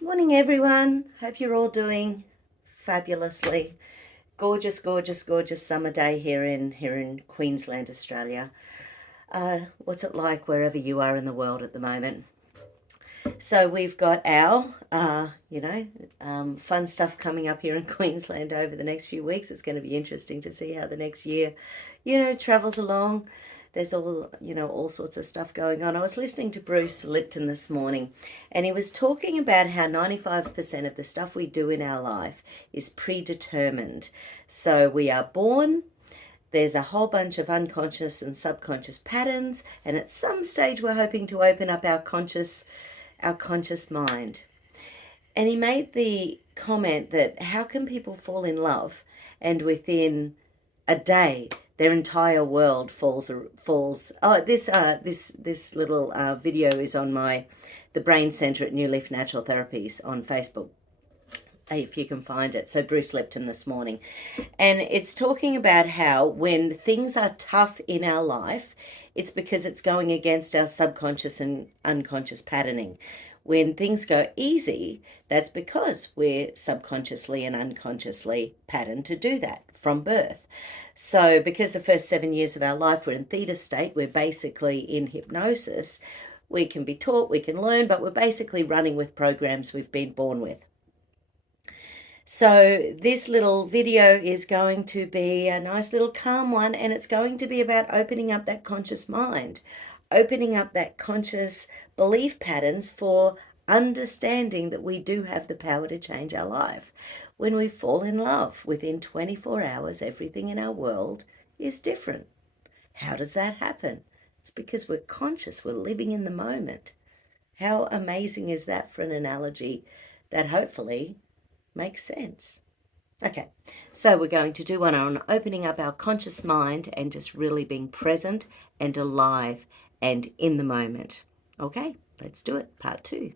Morning, everyone. Hope you're all doing fabulously. Gorgeous, gorgeous, gorgeous summer day here in Queensland, Australia. What's it like wherever you are in the world at the moment? So we've got our, fun stuff coming up here in Queensland over the next few weeks. It's going to be interesting to see how the next year, travels along. There's all sorts of stuff going on. I was listening to Bruce Lipton this morning, and he was talking about how 95% of the stuff we do in our life is predetermined. So we are born, there's a whole bunch of unconscious and subconscious patterns, and at some stage we're hoping to open up our conscious mind. And he made the comment that how can people fall in love and within a day their entire world falls. Oh, this little video is on the Brain Center at New Leaf Natural Therapies on Facebook, if you can find it. So Bruce Lipton this morning, and it's talking about how when things are tough in our life, it's because it's going against our subconscious and unconscious patterning. When things go easy, that's because we're subconsciously and unconsciously patterned to do that from birth. So because the first 7 years of our life we're in theta state, we're basically in hypnosis. We can be taught, we can learn, but we're basically running with programs we've been born with. So this little video is going to be a nice little calm one, and it's going to be about opening up that conscious mind, opening up that conscious belief patterns for understanding that we do have the power to change our life. When we fall in love, within 24 hours, everything in our world is different. How does that happen? It's because we're conscious, we're living in the moment. How amazing is that for an analogy that hopefully makes sense? Okay, so we're going to do one on opening up our conscious mind and just really being present and alive and in the moment. Okay, let's do it. Part 2.